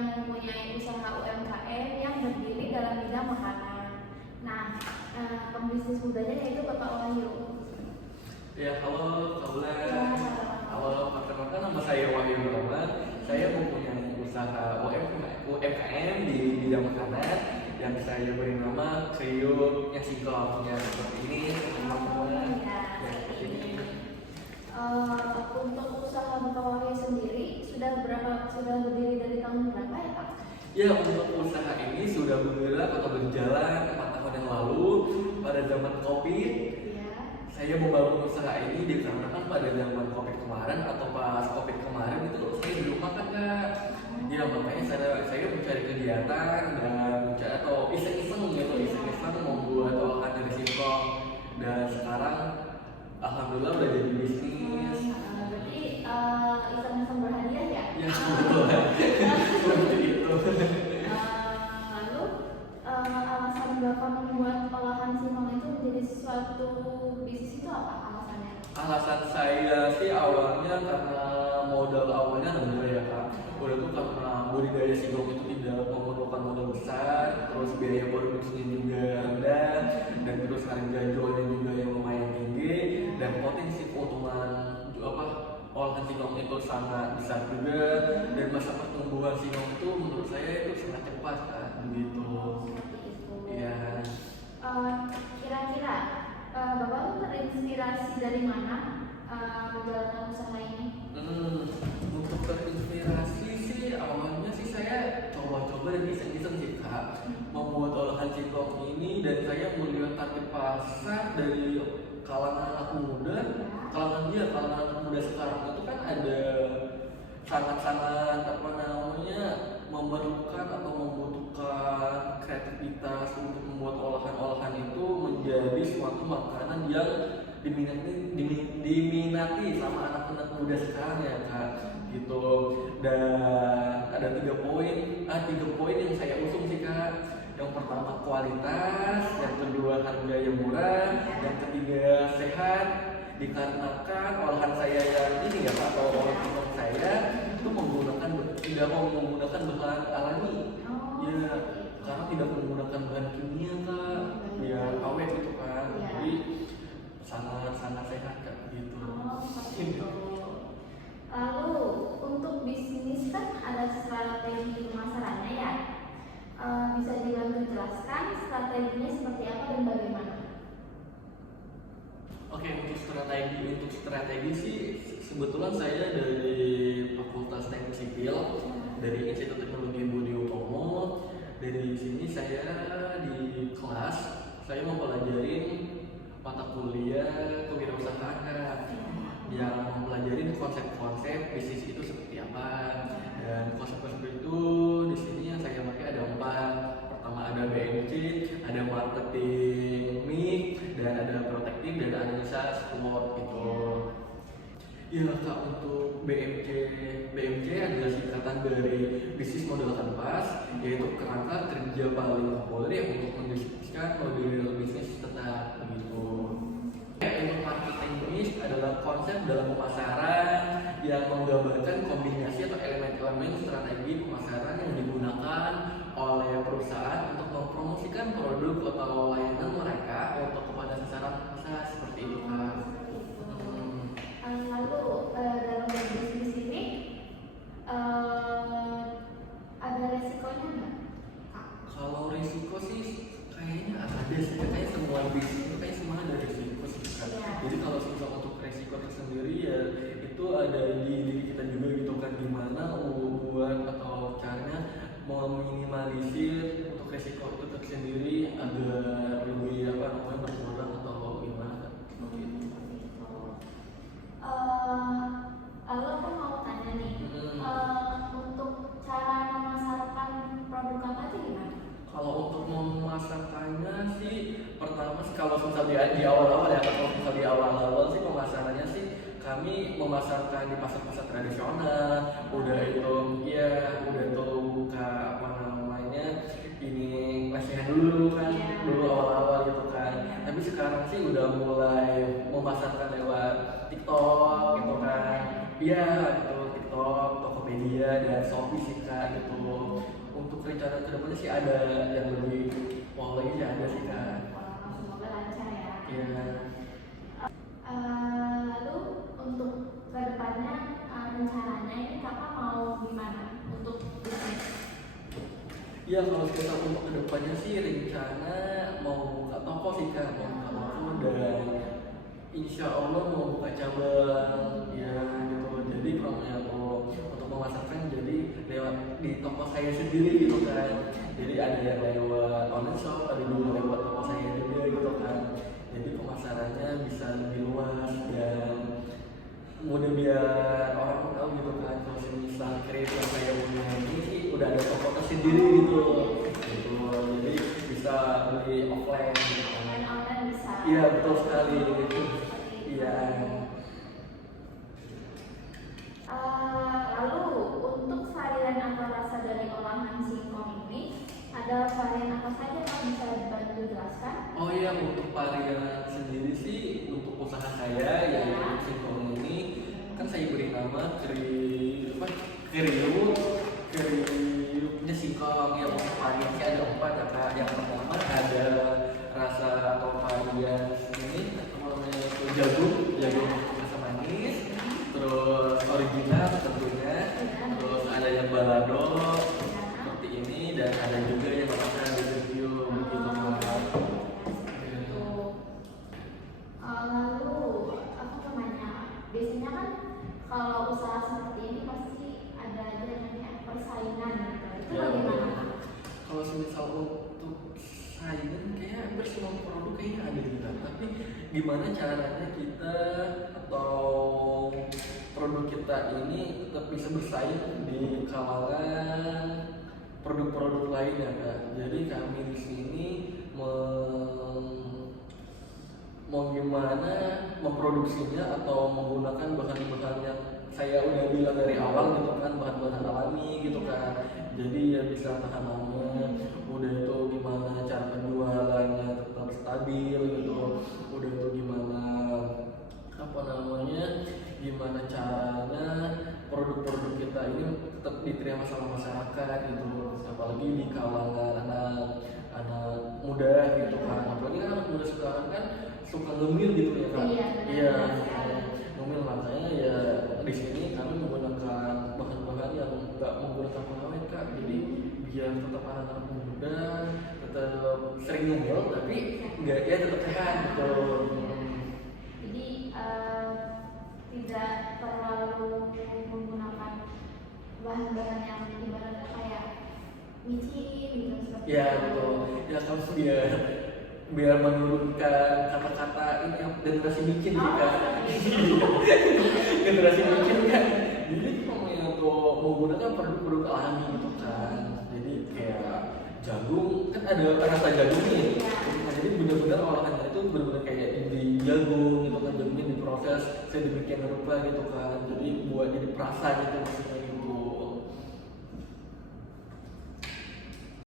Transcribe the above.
yang mempunyai usaha UMKM yang berdiri dalam bidang makanan. Nah, pembisnis mudanya yaitu Bapak Wahyu. Ya, halo Kaula. Ya. Halo, perkenalkan nama saya Wahyu Rahman. Saya mempunyai usaha UMKM di bidang makanan yang saya beri nama Kriuk yang singkong. Ya, seperti ini teman-teman. Ya, seperti ini. Untuk usaha Bapak Wahyu sendiri sudah berdiri dari tahun berapa ya Pak? Ya, untuk usaha ini sudah bergerak atau berjalan 4 tahun yang lalu pada zaman COVID. Ya. Saya membangun usaha ini dikarenakan pada zaman COVID kemarin atau pas COVID kemarin itu saya di rumah kan Kak. Ya, makanya saya mencari kegiatan dan mencari atau iseng-iseng membuat olahan dari singkong. Dan sekarang alhamdulillah udah jadi bisnis. Berarti iseng-iseng berhadiah ya? Ya, betul. Seperti itu. Lalu alasan Bapak membuat olahan singkong itu menjadi suatu bisnis itu apa alasannya? Alasan saya sih awalnya karena modal awalnya rendah ya Kak. Udah tuh karena budidaya singkong itu tidak memerlukan modal besar, terus biaya produksinya juga rendah, dan terus harga jualnya juga yang lumayan tinggi, dan potensi keuntungan olahan singkong itu sangat besar juga, dan masa pertumbuhan singkong itu menurut saya itu sangat cepat kan, begitu. Seperti itu. Ya. Kira-kira Bapak terinspirasi dari mana menjalankan usaha ini? Untuk terinspirasi sih awalnya sih saya coba-coba dan iseng-iseng sih Kak membuat olahan singkong ini, dan saya melihat target pasar dari kalangan anak muda, kalangan anak muda sekarang itu kan ada sangat-sangat memerlukan atau membutuhkan kreativitas untuk membuat olahan-olahan itu menjadi suatu makanan yang diminati sama anak-anak muda sekarang ya Kak, gitu. Dan ada tiga poin yang saya usung sih Kak. Yang pertama kualitas, yang kedua harga yang murah, yang ketiga sehat. Dikarenakan olahan saya yang ini ya Pak, atau olahan singkong saya itu tidak menggunakan bahan alami. Ya, karena tidak menggunakan bahan kimia Kak, biar awet gitu kan. Jadi sangat sehat Kak gitu. Gitu. Lalu untuk bisnis kan ada strategi pemasarannya ya. Bisa dibantu jelaskan strateginya seperti apa dan bagaimana? Oke, untuk strategi sih kebetulan saya dari Fakultas Teknik Sipil dari Institut Teknologi Budi Utomo. Dari sini saya di kelas saya mempelajari mata kuliah kewirausahaan yang mempelajari konsep-konsep bisnis itu seperti apa, dan konsep-konsep itu di sini yang saya pakai ada 4. Pertama ada BMC, ada marketing mix, dan ada protektif, dan analisa support gitu. Ya Kak, untuk BMC adalah singkatan dari bisnis model kanvas, yaitu kerangka kerja paling populer untuk mendiskusikan model bisnis tetap begitu. Untuk marketing mix adalah konsep dalam pemasaran yang menggambarkan kombinasi atau elemen-elemen strategi pemasaran yang digunakan oleh perusahaan untuk mempromosikan produk atau layanan mereka untuk kepada sasaran pasar seperti itu Kak. Lalu dalam berbisnis ini ada resikonya nggak? Kalau risiko sih kayaknya ada sih, kayaknya semua bisnis itu kayak semua ada risiko sih Kak. Jadi kalau misal untuk resiko tersendiri ya itu ada di diri kita juga gitu kan, gimana buat atau caranya meminimalisir untuk resiko itu tersendiri agar lebih berkurang atau gimana gitu. Lalu aku mau tanya nih, untuk cara memasarkan produk kakak itu gimana? Kalau untuk memasarkannya sih pertama sih kalau misalnya di awal-awal ya, kalau misalnya di awal-awal sih pemasarannya sih kami memasarkan di pasar-pasar tradisional, udah itu buka ini lesehan dulu kan, dulu awal-awal gitu kan. Tapi sekarang sih udah mulai memasarkan lewat TikTok gitu kan. Iya, gitu, TikTok, Tokopedia, dan Shopee sih Kak gitu. untuk rencana kedepannya sih ada yang lebih wow lagi sih, ada sih Kak. Wah, semoga lancar ya. Iya. Lalu untuk kedepannya rencananya ini kakak mau gimana untuk bisnis? Ya kalau kita untuk kedepannya sih rencana mau buka toko sih Kak, mau buka toko dan insya Allah mau buka cabang ya gitu. Jadi kalau untuk memasarkan jadi lewat di toko saya sendiri gitu kan. Jadi ada yang lewat online shop, ada juga lewat toko saya juga gitu kan. Jadi pemasarannya bisa lebih luas dan mudah biar orang tahu gitu kan. Kalau misal kreatif yang saya punya ini sih udah ada toko tersendiri gitu. Gitu. Jadi bisa beli offline gitu kan. Online bisa. Iya betul sekali gitu. Iya. Lalu untuk varian atau rasa dari olahan singkong ini ada varian apa saja Pak, bisa dibantu jelaskan? Oh iya, untuk varian sendiri sih untuk usaha saya yaitu singkong ini kan saya beri nama kriuknya singkong. Yang untuk varian sih ada 4 ya Kak. Yang pertama ada rasa atau varian ini namanya itu jagung rasa manis, terus original tentunya, terus ada yang balado seperti ini dan ada juga yang rasa review begitu Kak. Lalu aku mau nanya, biasanya kan kalau usaha seperti ini pasti ada aja namanya persaingan gitu. Itu Ya, bagaimana Kak? kalau semisal untuk saingan kayak hampir semua produk kayaknya ada juga, tapi gimana caranya kita atau produk kita ini tetap bisa bersaing di kalangan produk-produk lainnya Kak. Jadi kami di sini mau gimana memproduksinya atau menggunakan bahan-bahan yang saya udah bilang dari awal gitu kan, bahan-bahan alami gitu kan. Jadi ya bisa tahan lama. Udah itu gimana cara penjualannya tetap stabil gitu. Udah itu gimana gimana caranya produk-produk kita ini tetap diterima sama masyarakat gitu. Apalagi di kalangan anak muda gitu kan. Apalagi kan anak muda sekarang kan suka ngemil gitu ya Kak. Iya, ngemil. Makanya ya di sini kami menggunakan bahan-bahan yang nggak menggunakan pengawet Kak. Jadi biar tetap anak-anak muda tetap sering ngemil tapi nggak ya tetap sehat gitu. Jadi tidak terlalu menggunakan bahan-bahan yang ibaratnya kayak micin gitu seperti Ya itu. betul. Ya kamu biar menurunkan kata-kata ini yang generasi micin sih Kak. Generasi micin kan. Jadi namanya tuh menggunakan produk-produk alami gitu kan. Jadi kayak jagung kan ada rasa jagung nih. Nah, jadi benar-benar olahannya itu benar-benar kayak di jagung gitu kan, jagungnya diproses sedemikian rupa gitu kan. Jadi buat jadi perasa gitu maksudnya